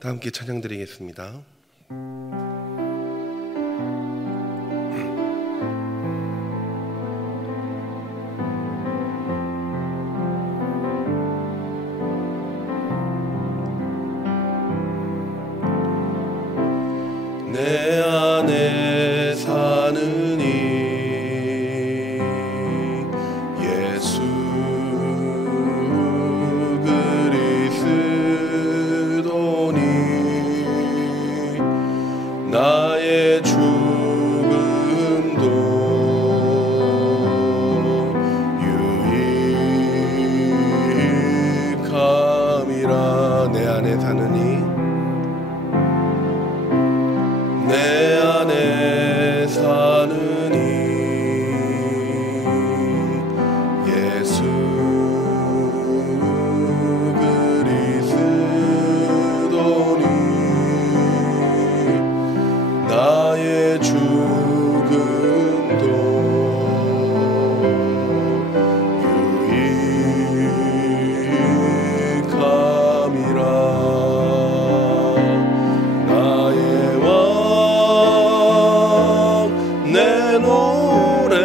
다 함께 찬양 드리겠습니다. 내 안에 사는 이 예수 그리스도니 나의 죽음도 유익함이라. 내 안에 사는 이 내 안에 사는 이 예수 그리스도니 나의 죽음도 유익함이라. 내 노래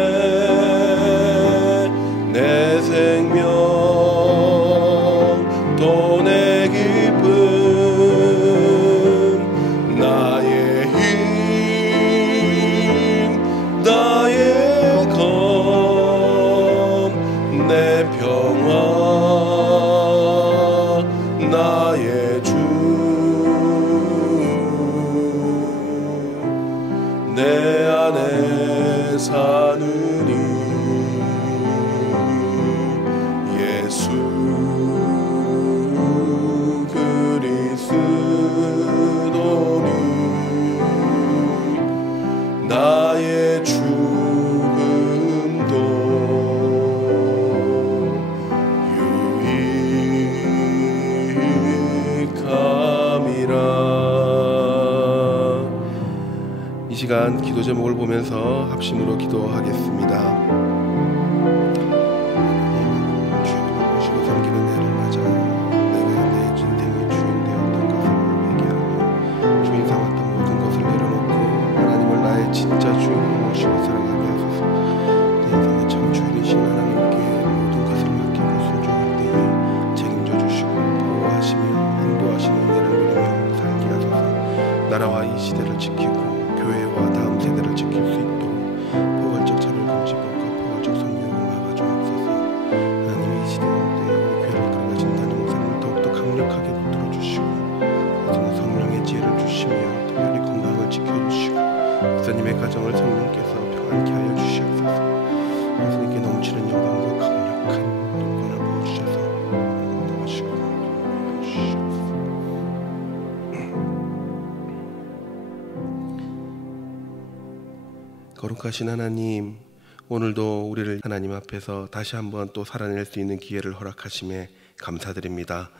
내 생명 또 내 기쁨 나의 힘 나의 검 내 평화 나의 주 내 안에 사는 이 예수 그리스도니 나의 죽음도 유익함이라. 이 시간 기도 제목을 보면서 합심으로 기도하겠습니다. 주님을 모시고 섬기는 내를 맞아 내가 내 인생의 주인 되었던 것을 나라와 이 시대를 지키고 교회와 다음 세대를 지킬 수 있도록 포괄적 차별금지법과 포괄적 성교육을 막아주옵소서. 하나님, 이 시대 가운데 우리 교회를 이끌어가신 담임 목사님을 더욱더 강력하게 붙들어 주시고 하시는 성령의 지혜를 주시며 특별히 건강을 지켜주시고 목사님의 가정을 성령께서 평안케 하여 주시옵소서. 예수님께 넘치는 영광과 강력한 영광을 부어주셔서 인도하시고 주시옵소서. 거룩하신 하나님, 오늘도 우리를 하나님 앞에서 다시 한번 또 살아낼 수 있는 기회를 허락하심에 감사드립니다.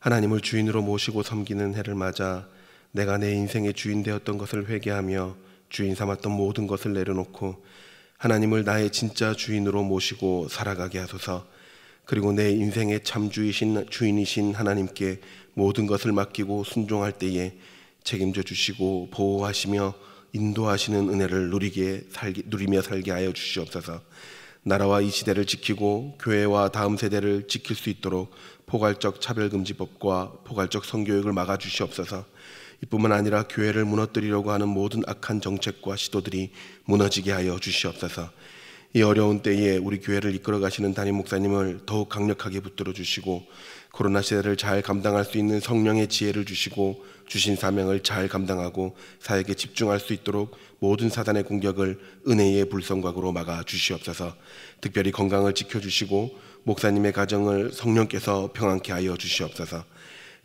하나님을 주인으로 모시고 섬기는 해를 맞아 내가 내 인생의 주인 되었던 것을 회개하며 주인 삼았던 모든 것을 내려놓고 하나님을 나의 진짜 주인으로 모시고 살아가게 하소서. 그리고 내 인생의 참 주인이신 하나님께 모든 것을 맡기고 순종할 때에 책임져 주시고 보호하시며 인도하시는 은혜를 누리며 살게 하여 주시옵소서. 나라와 이 시대를 지키고 교회와 다음 세대를 지킬 수 있도록 포괄적 차별금지법과 포괄적 성교육을 막아주시옵소서. 이뿐만 아니라 교회를 무너뜨리려고 하는 모든 악한 정책과 시도들이 무너지게 하여 주시옵소서. 이 어려운 때에 우리 교회를 이끌어 가시는 담임 목사님을 더욱 강력하게 붙들어 주시고 코로나 시대를 잘 감당할 수 있는 성령의 지혜를 주시고 주신 사명을 잘 감당하고 사역에 집중할 수 있도록 모든 사단의 공격을 은혜의 불성곽으로 막아 주시옵소서. 특별히 건강을 지켜주시고 목사님의 가정을 성령께서 평안케 하여 주시옵소서.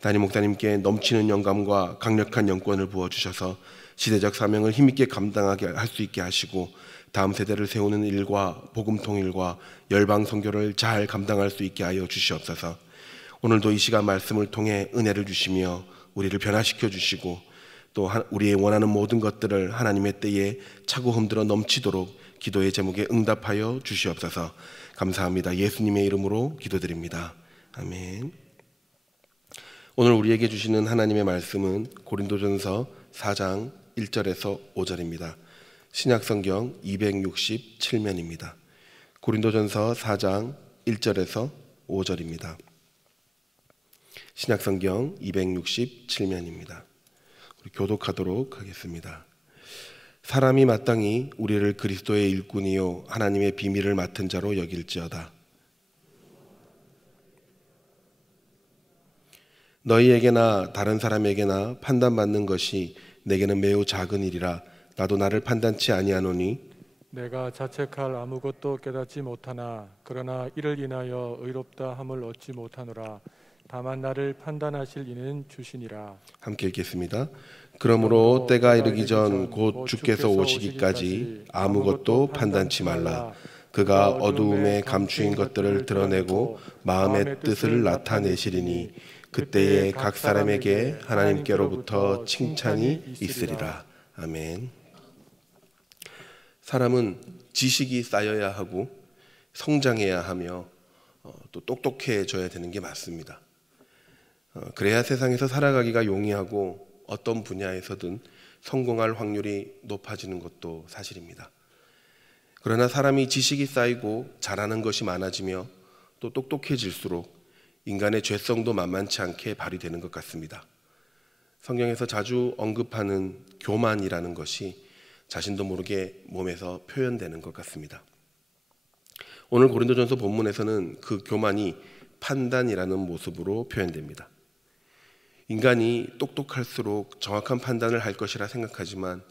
담임 목사님께 넘치는 영감과 강력한 영권을 부어주셔서 시대적 사명을 힘있게 감당하게 할 수 있게 하시고 다음 세대를 세우는 일과 복음 통일과 열방 선교를 잘 감당할 수 있게 하여 주시옵소서. 오늘도 이 시간 말씀을 통해 은혜를 주시며 우리를 변화시켜 주시고 또 우리의 원하는 모든 것들을 하나님의 때에 차고 흔들어 넘치도록 기도의 제목에 응답하여 주시옵소서. 감사합니다. 예수님의 이름으로 기도드립니다. 아멘. 오늘 우리에게 주시는 하나님의 말씀은 고린도전서 4장 1절에서 5절입니다. 신약성경 267면입니다. 고린도전서 4장 1절에서 5절입니다. 신약성경 267면입니다. 우리 교독하도록 하겠습니다. 사람이 마땅히 우리를 그리스도의 일꾼이요 하나님의 비밀을 맡은 자로 여길지어다. 너희에게나 다른 사람에게나 판단받는 것이 내게는 매우 작은 일이라 나도 나를 판단치 아니하노니 내가 자책할 아무것도 깨닫지 못하나 그러나 이를 인하여 의롭다 함을 얻지 못하노라. 다만 나를 판단하실 이는 주시니라. 함께 읽겠습니다. 그러므로 때가 이르기 전 곧 주께서 오시기까지 아무것도 판단치 말라. 그가 어두움에 감추인 것들을 드러내고 마음의 뜻을 나타내시리니 그때에 각 사람에게 하나님께로부터 칭찬이 있으리라. 아멘. 사람은 지식이 쌓여야 하고 성장해야 하며 또 똑똑해져야 되는 게 맞습니다. 그래야 세상에서 살아가기가 용이하고 어떤 분야에서든 성공할 확률이 높아지는 것도 사실입니다. 그러나 사람이 지식이 쌓이고 잘하는 것이 많아지며 또 똑똑해질수록 인간의 죄성도 만만치 않게 발휘되는 것 같습니다. 성경에서 자주 언급하는 교만이라는 것이 자신도 모르게 몸에서 표현되는 것 같습니다. 오늘 고린도전서 본문에서는 그 교만이 판단이라는 모습으로 표현됩니다. 인간이 똑똑할수록 정확한 판단을 할 것이라 생각하지만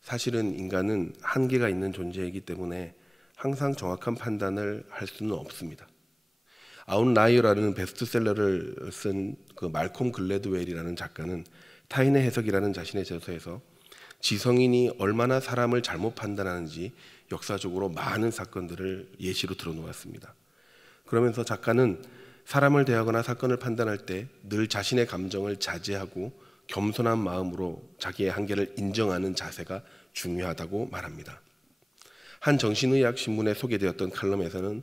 사실은 인간은 한계가 있는 존재이기 때문에 항상 정확한 판단을 할 수는 없습니다. 아웃라이어라는 베스트셀러를 쓴 그 말콤 글래드웰이라는 작가는 타인의 해석이라는 자신의 저서에서 지성인이 얼마나 사람을 잘못 판단하는지 역사적으로 많은 사건들을 예시로 들어놓았습니다. 그러면서 작가는 사람을 대하거나 사건을 판단할 때 늘 자신의 감정을 자제하고 겸손한 마음으로 자기의 한계를 인정하는 자세가 중요하다고 말합니다. 한 정신의학 신문에 소개되었던 칼럼에서는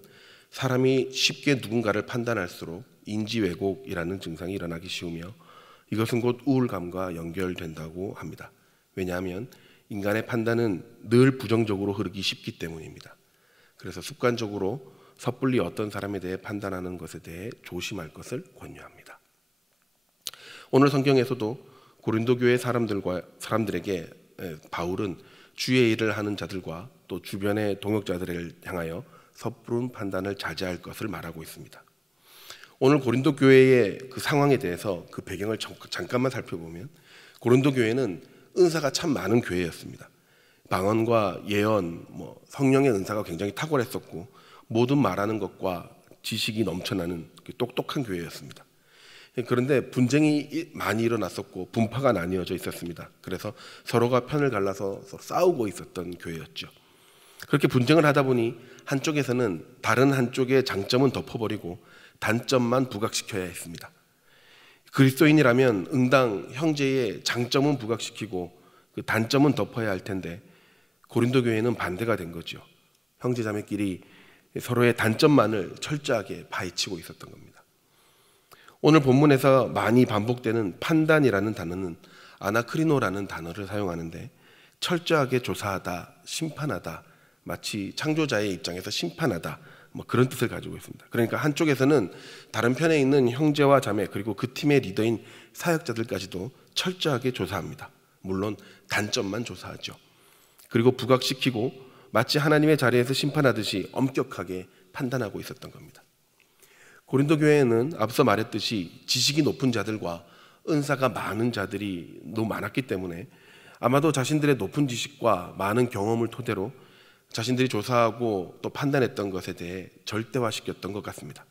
사람이 쉽게 누군가를 판단할수록 인지 왜곡이라는 증상이 일어나기 쉬우며 이것은 곧 우울감과 연결된다고 합니다. 왜냐하면 인간의 판단은 늘 부정적으로 흐르기 쉽기 때문입니다. 그래서 습관적으로 섣불리 어떤 사람에 대해 판단하는 것에 대해 조심할 것을 권유합니다. 오늘 성경에서도 고린도 교회 사람들에게 바울은 주의 일을 하는 자들과 또 주변의 동역자들을 향하여 섣부른 판단을 자제할 것을 말하고 있습니다. 오늘 고린도 교회의 그 상황에 대해서 그 배경을 잠깐만 살펴보면 고린도 교회는 은사가 참 많은 교회였습니다. 방언과 예언, 성령의 은사가 굉장히 탁월했었고 모든 말하는 것과 지식이 넘쳐나는 똑똑한 교회였습니다. 그런데 분쟁이 많이 일어났었고 분파가 나뉘어져 있었습니다. 그래서 서로가 편을 갈라서 서로 싸우고 있었던 교회였죠. 그렇게 분쟁을 하다 보니 한쪽에서는 다른 한쪽의 장점은 덮어버리고 단점만 부각시켜야 했습니다. 그리스도인이라면 응당 형제의 장점은 부각시키고 그 단점은 덮어야 할 텐데 고린도 교회는 반대가 된 거죠. 형제자매끼리 서로의 단점만을 철저하게 파헤치고 있었던 겁니다. 오늘 본문에서 많이 반복되는 판단이라는 단어는 아나크리노라는 단어를 사용하는데 철저하게 조사하다, 심판하다, 마치 창조자의 입장에서 심판하다 그런 뜻을 가지고 있습니다. 그러니까 한쪽에서는 다른 편에 있는 형제와 자매 그리고 그 팀의 리더인 사역자들까지도 철저하게 조사합니다. 물론 단점만 조사하죠. 그리고 부각시키고 마치 하나님의 자리에서 심판하듯이 엄격하게 판단하고 있었던 겁니다. 고린도 교회에는 앞서 말했듯이 지식이 높은 자들과 은사가 많은 자들이 너무 많았기 때문에 아마도 자신들의 높은 지식과 많은 경험을 토대로 자신들이 조사하고 또 판단했던 것에 대해 절대화시켰던 것 같습니다.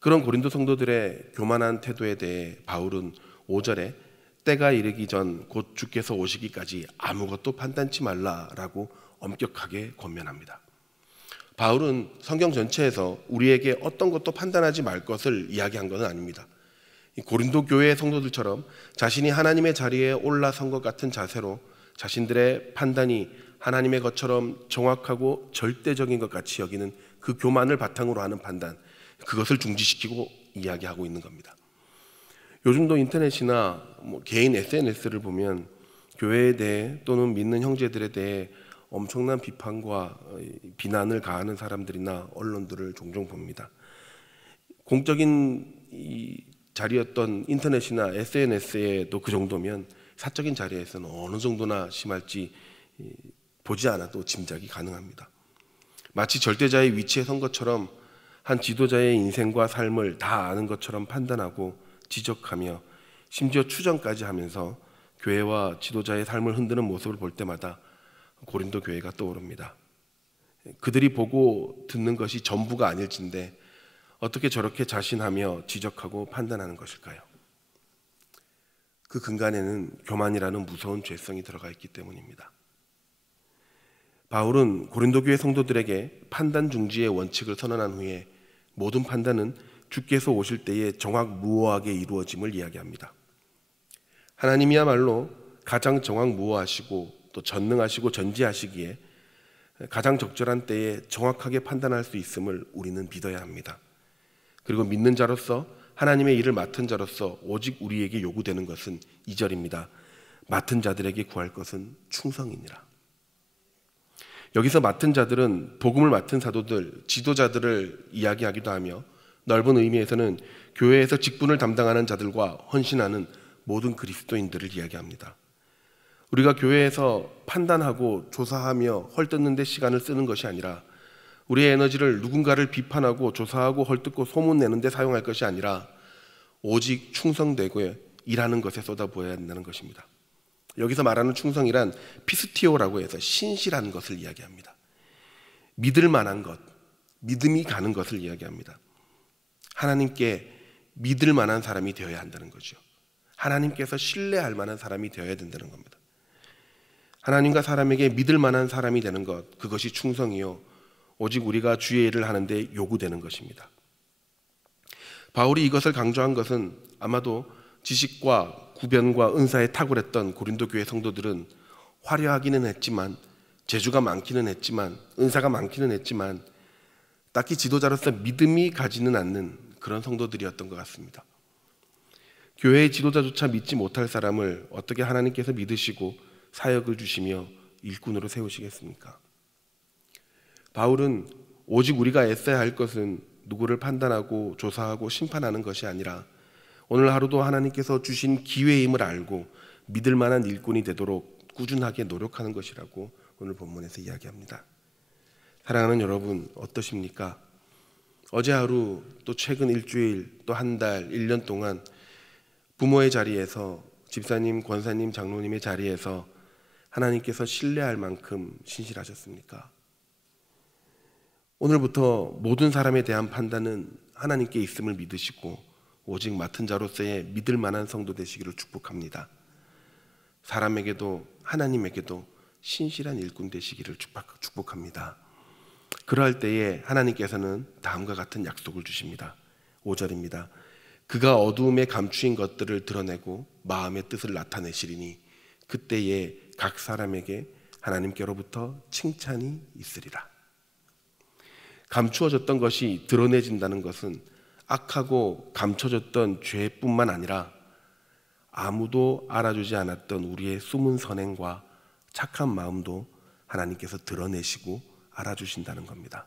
그런 고린도 성도들의 교만한 태도에 대해 바울은 5절에 때가 이르기 전 곧 주께서 오시기까지 아무것도 판단치 말라라고 엄격하게 권면합니다. 바울은 성경 전체에서 우리에게 어떤 것도 판단하지 말 것을 이야기한 것은 아닙니다. 고린도 교회의 성도들처럼 자신이 하나님의 자리에 올라선 것 같은 자세로 자신들의 판단이 하나님의 것처럼 정확하고 절대적인 것 같이 여기는 그 교만을 바탕으로 하는 판단, 그것을 중지시키고 이야기하고 있는 겁니다. 요즘도 인터넷이나 개인 SNS를 보면 교회에 대해 또는 믿는 형제들에 대해 엄청난 비판과 비난을 가하는 사람들이나 언론들을 종종 봅니다. 공적인 자리였던 인터넷이나 SNS에도 그 정도면 사적인 자리에서는 어느 정도나 심할지 보지 않아도 짐작이 가능합니다. 마치 절대자의 위치에 선 것처럼 한 지도자의 인생과 삶을 다 아는 것처럼 판단하고 지적하며 심지어 추정까지 하면서 교회와 지도자의 삶을 흔드는 모습을 볼 때마다 고린도 교회가 떠오릅니다. 그들이 보고 듣는 것이 전부가 아닐진데 어떻게 저렇게 자신하며 지적하고 판단하는 것일까요? 그 근간에는 교만이라는 무서운 죄성이 들어가 있기 때문입니다. 바울은 고린도 교회 성도들에게 판단 중지의 원칙을 선언한 후에 모든 판단은 주께서 오실 때에 정확무오하게 이루어짐을 이야기합니다. 하나님이야말로 가장 정확무오하시고 또 전능하시고 전지하시기에 가장 적절한 때에 정확하게 판단할 수 있음을 우리는 믿어야 합니다. 그리고 믿는 자로서 하나님의 일을 맡은 자로서 오직 우리에게 요구되는 것은 2절입니다. 맡은 자들에게 구할 것은 충성이니라. 여기서 맡은 자들은 복음을 맡은 사도들, 지도자들을 이야기하기도 하며 넓은 의미에서는 교회에서 직분을 담당하는 자들과 헌신하는 모든 그리스도인들을 이야기합니다. 우리가 교회에서 판단하고 조사하며 헐뜯는 데 시간을 쓰는 것이 아니라 우리의 에너지를 누군가를 비판하고 조사하고 헐뜯고 소문내는 데 사용할 것이 아니라 오직 충성되고 일하는 것에 쏟아부어야 한다는 것입니다. 여기서 말하는 충성이란 피스티오라고 해서 신실한 것을 이야기합니다. 믿을 만한 것, 믿음이 가는 것을 이야기합니다. 하나님께 믿을 만한 사람이 되어야 한다는 거죠. 하나님께서 신뢰할 만한 사람이 되어야 된다는 겁니다. 하나님과 사람에게 믿을 만한 사람이 되는 것, 그것이 충성이요 오직 우리가 주의 일을 하는데 요구되는 것입니다. 바울이 이것을 강조한 것은 아마도 지식과 구변과 은사에 탁월했던 고린도 교회 성도들은 화려하기는 했지만, 재주가 많기는 했지만, 은사가 많기는 했지만 딱히 지도자로서 믿음이 가지는 않는 그런 성도들이었던 것 같습니다. 교회의 지도자조차 믿지 못할 사람을 어떻게 하나님께서 믿으시고 사역을 주시며 일꾼으로 세우시겠습니까? 바울은 오직 우리가 애써야 할 것은 누구를 판단하고 조사하고 심판하는 것이 아니라 오늘 하루도 하나님께서 주신 기회임을 알고 믿을 만한 일꾼이 되도록 꾸준하게 노력하는 것이라고 오늘 본문에서 이야기합니다. 사랑하는 여러분, 어떠십니까? 어제 하루, 또 최근 일주일, 또 한 달, 1년 동안 부모의 자리에서, 집사님, 권사님, 장로님의 자리에서 하나님께서 신뢰할 만큼 신실하셨습니까? 오늘부터 모든 사람에 대한 판단은 하나님께 있음을 믿으시고 오직 맡은 자로서의 믿을 만한 성도 되시기를 축복합니다. 사람에게도 하나님에게도 신실한 일꾼 되시기를 축복합니다. 그러할 때에 하나님께서는 다음과 같은 약속을 주십니다. 5절입니다. 그가 어두움에 감추인 것들을 드러내고 마음의 뜻을 나타내시리니 그때에 각 사람에게 하나님께로부터 칭찬이 있으리라. 감추어졌던 것이 드러내진다는 것은 악하고 감춰졌던 죄뿐만 아니라 아무도 알아주지 않았던 우리의 숨은 선행과 착한 마음도 하나님께서 드러내시고 알아주신다는 겁니다.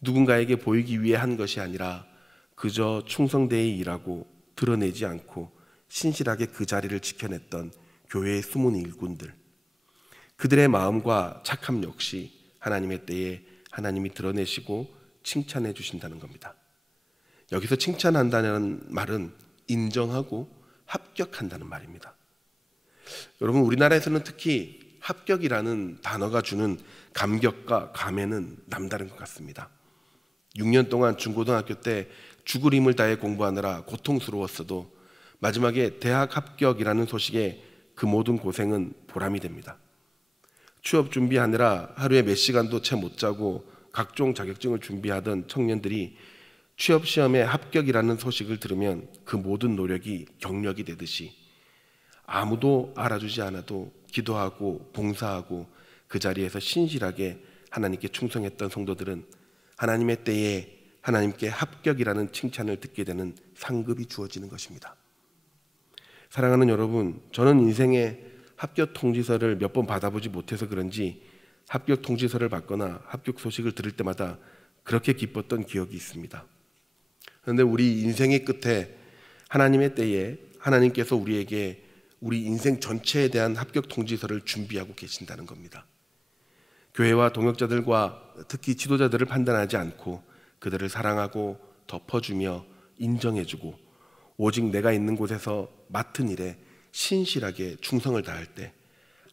누군가에게 보이기 위해 한 것이 아니라 그저 충성되이 일하고 드러내지 않고 신실하게 그 자리를 지켜냈던 교회의 숨은 일꾼들, 그들의 마음과 착함 역시 하나님의 때에 하나님이 드러내시고 칭찬해 주신다는 겁니다. 여기서 칭찬한다는 말은 인정하고 합격한다는 말입니다. 여러분, 우리나라에서는 특히 합격이라는 단어가 주는 감격과 감회는 남다른 것 같습니다. 6년 동안 중고등학교 때 죽을 힘을 다해 공부하느라 고통스러웠어도 마지막에 대학 합격이라는 소식에 그 모든 고생은 보람이 됩니다. 취업 준비하느라 하루에 몇 시간도 채 못 자고 각종 자격증을 준비하던 청년들이 취업 시험에 합격이라는 소식을 들으면 그 모든 노력이 경력이 되듯이 아무도 알아주지 않아도 기도하고 봉사하고 그 자리에서 신실하게 하나님께 충성했던 성도들은 하나님의 때에 하나님께 합격이라는 칭찬을 듣게 되는 상급이 주어지는 것입니다. 사랑하는 여러분, 저는 인생에 합격 통지서를 몇 번 받아보지 못해서 그런지 합격 통지서를 받거나 합격 소식을 들을 때마다 그렇게 기뻤던 기억이 있습니다. 그런데 우리 인생의 끝에 하나님의 때에 하나님께서 우리에게 우리 인생 전체에 대한 합격 통지서를 준비하고 계신다는 겁니다. 교회와 동역자들과 특히 지도자들을 판단하지 않고 그들을 사랑하고 덮어주며 인정해주고 오직 내가 있는 곳에서 맡은 일에 신실하게 충성을 다할 때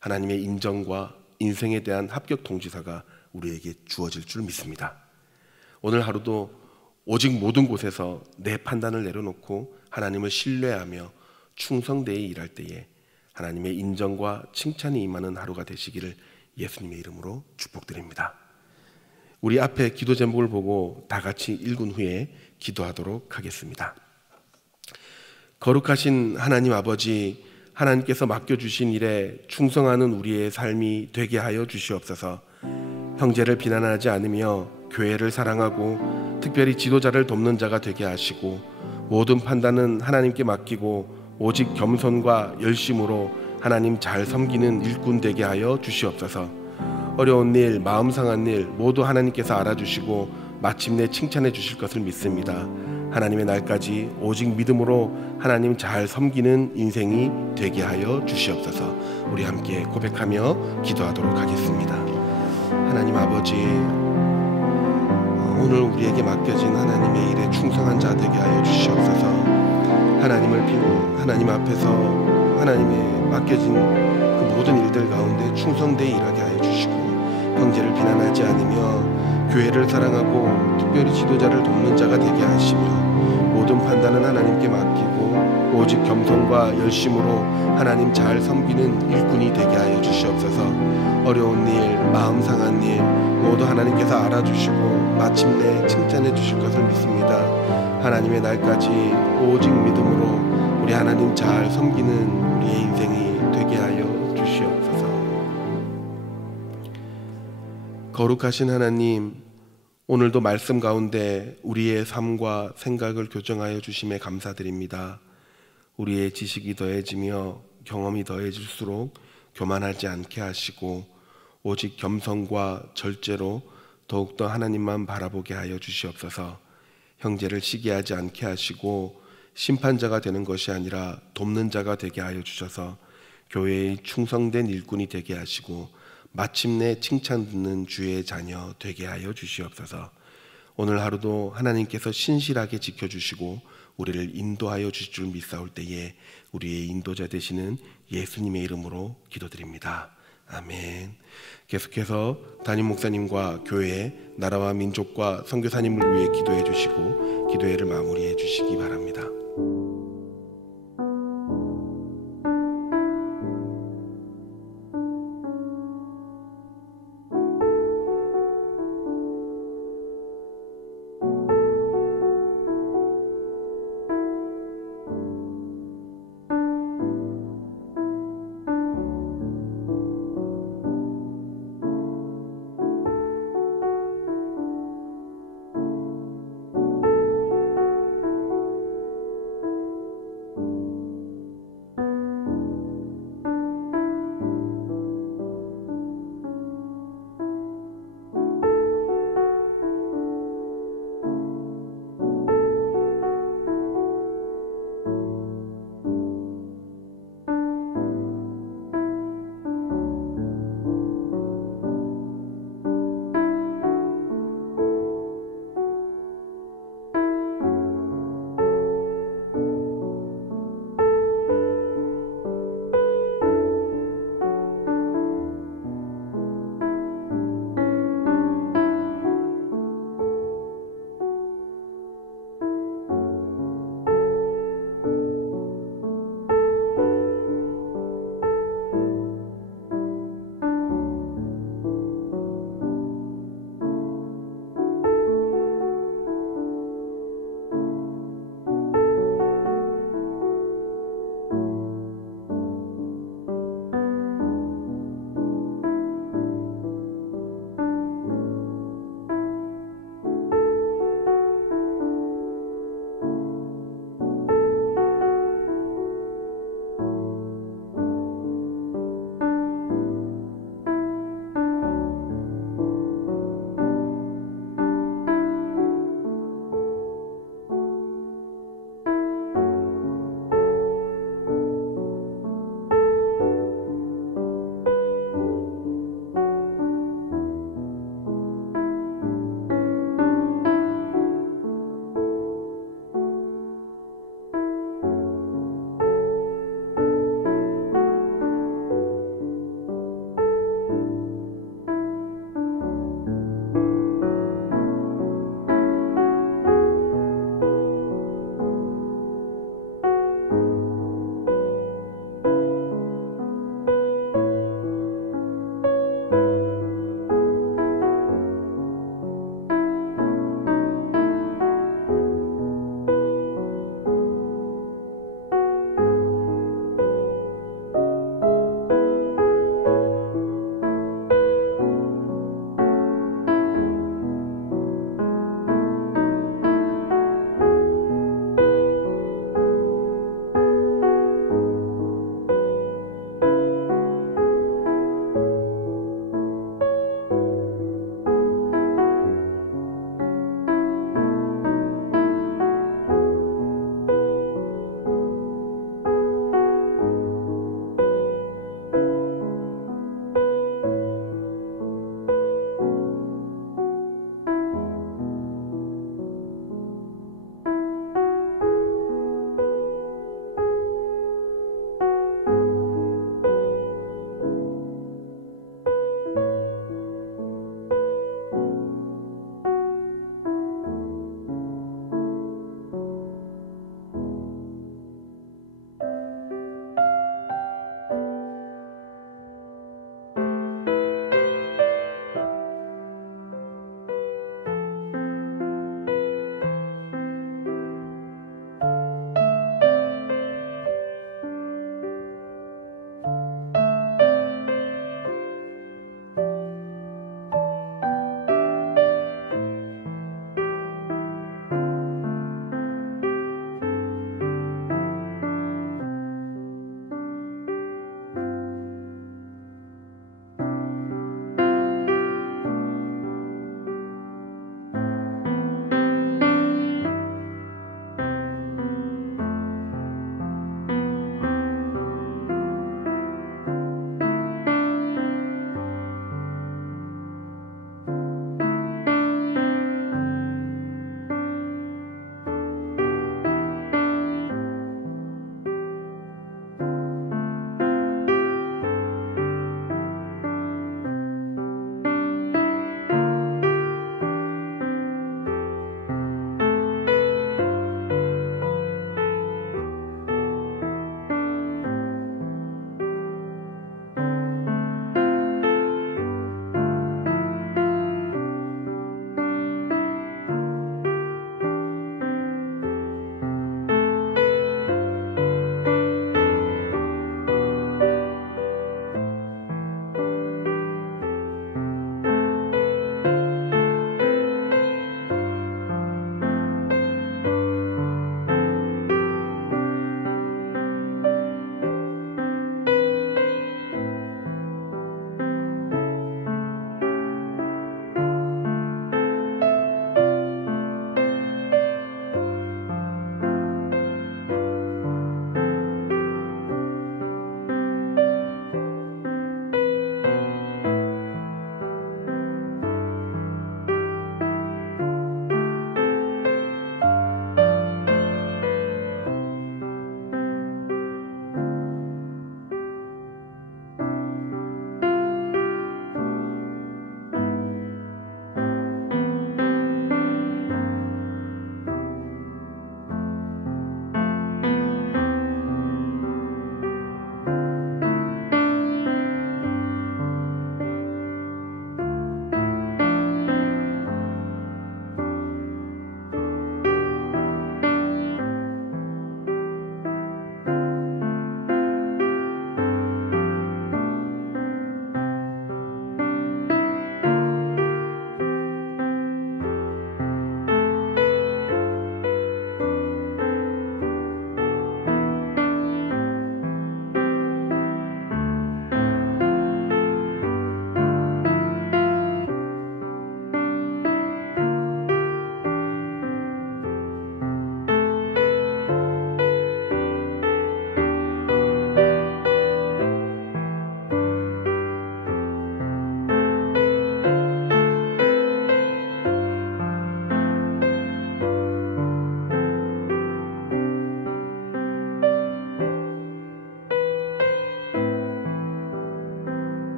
하나님의 인정과 인생에 대한 합격 통지서가 우리에게 주어질 줄 믿습니다. 오늘 하루도 오직 모든 곳에서 내 판단을 내려놓고 하나님을 신뢰하며 충성되이 일할 때에 하나님의 인정과 칭찬이 임하는 하루가 되시기를 예수님의 이름으로 축복드립니다. 우리 앞에 기도 제목을 보고 다 같이 읽은 후에 기도하도록 하겠습니다. 거룩하신 하나님 아버지, 하나님께서 맡겨주신 일에 충성하는 우리의 삶이 되게 하여 주시옵소서. 형제를 비난하지 않으며 교회를 사랑하고 특별히 지도자를 돕는 자가 되게 하시고 모든 판단은 하나님께 맡기고 오직 겸손과 열심으로 하나님 잘 섬기는 일꾼 되게 하여 주시옵소서. 어려운 일, 마음 상한 일 모두 하나님께서 알아주시고 마침내 칭찬해 주실 것을 믿습니다. 하나님의 날까지 오직 믿음으로 하나님 잘 섬기는 인생이 되게 하여 주시옵소서. 우리 함께 고백하며 기도하도록 하겠습니다. 하나님 아버지, 오늘 우리에게 맡겨진 하나님의 일에 충성한 자 되게 하여 주시옵소서. 하나님 앞에서 하나님의 맡겨진 그 모든 일들 가운데 충성되이 일하게 하여 주시고 형제를 비난하지 않으며 교회를 사랑하고 특별히 지도자를 돕는 자가 되게 하시며 모든 판단은 하나님께 맡기고 오직 겸손과 열심으로 하나님 잘 섬기는 일꾼이 되게 하여 주시옵소서. 어려운 일, 마음 상한 일 모두 하나님께서 알아주시고 마침내 칭찬해 주실 것을 믿습니다. 하나님의 날까지 오직 믿음으로 우리 하나님 잘 섬기는 우리의 인생이 되게 하여 주시옵소서. 거룩하신 하나님, 오늘도 말씀 가운데 우리의 삶과 생각을 교정하여 주심에 감사드립니다. 우리의 지식이 더해지며 경험이 더해질수록 교만하지 않게 하시고 오직 겸손과 절제로 더욱더 하나님만 바라보게 하여 주시옵소서. 형제를 시기하지 않게 하시고 심판자가 되는 것이 아니라 돕는 자가 되게 하여 주셔서 교회의 충성된 일꾼이 되게 하시고 마침내 칭찬 듣는 주의 자녀 되게 하여 주시옵소서. 오늘 하루도 하나님께서 신실하게 지켜주시고 우리를 인도하여 주실 줄 믿사올 때에 우리의 인도자 되시는 예수님의 이름으로 기도드립니다. 아멘. 계속해서 담임 목사님과 교회, 나라와 민족과 선교사님을 위해 기도해 주시고 기도회를 마무리해 주시기 바랍니다.